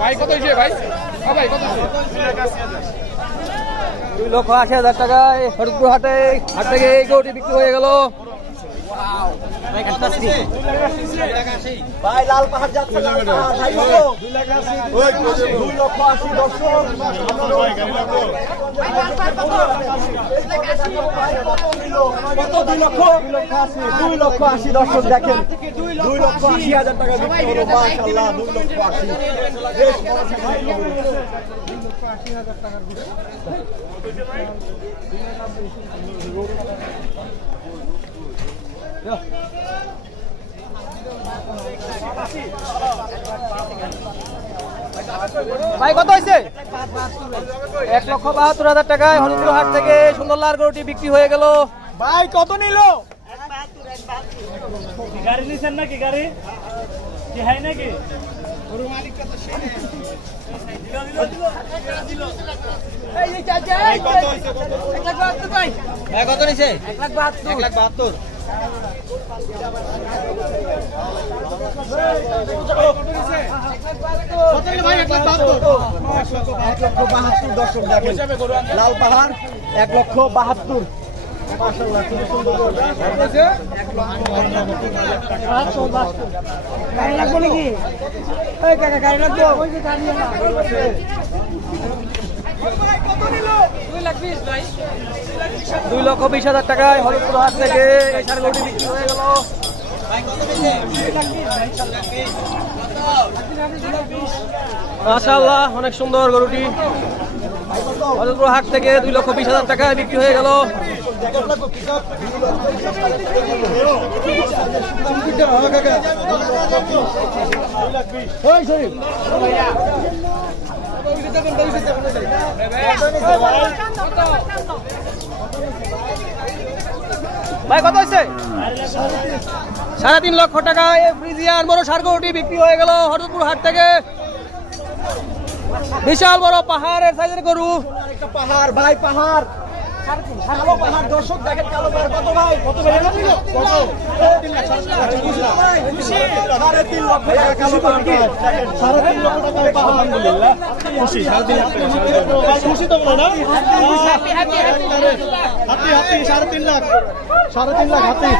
ভাই কত হইছে ভাই? ভাই কত হইছে? 2,80,000 টাকায় হরিপুর হাট থেকে এই গরুটি বিক্রি হয়ে গেল। ভাই লাল পাহাড় যাচ্ছে, লাল পাহাড় ভাই কত? 2,80,000 দর্শক। কত 2,80,000 দর্শক দেখেন, 2,80,000 টাকা বিক্রি হলো। মাশাআল্লাহ 2,80,000 বেশ বড় সাইজের গরু। 2,80,000 টাকার গরু। ভাই কত হয়েছে? 1,72,000 টাকায় হরিপুর হাট থেকে সুন্দরলাল গরুটি বিক্রি হয়ে গেল। ভাই কত নিল? গাড়ি নিছেন নাকি? গাড়ি কি হয় নাকি? কত নিছে? 1,72,000। দর্শক দেখেন, লাল পাহাড় 1,72,000। মাশাআল্লাহ খুব সুন্দর গরু। গাড়ি লাগবে নাকি? এই কাকা গাড়ি লাগবে? 2,20,000 টাকায় হরিপুর হাট থেকে এই সার গরুটি বিক্রি হয়ে গেল। মাশাআল্লাহ অনেক সুন্দর গরুটি হরিপুর হাট থেকে 2,20,000 টাকায় বিক্রি হয়ে গেল। ভাই কত হয়েছে? 3.5 লক্ষ টাকায় ফ্রিজিয়ান বড় সার গরুটি বিক্রি হয়ে গেল হরিপুর হাট থেকে। বিশাল বড় পাহাড়ের সাইজের গরু। একটা পাহাড় ভাই, পাহাড় কালো পাহাড় দর্শক দেখেন, কালো পাহাড় কত ভাই? কত ভাই? কত? 3.5 লাখ। 3.5 লক্ষ টাকা কালো পাহাড়। 3.5 লক্ষ টাকা আলহামদুলিল্লাহ খুশি। 3.5 লাখ ভাই খুশি তো বলো না? হাতি 3.5 লাখ। 3.5 লাখ হাতি।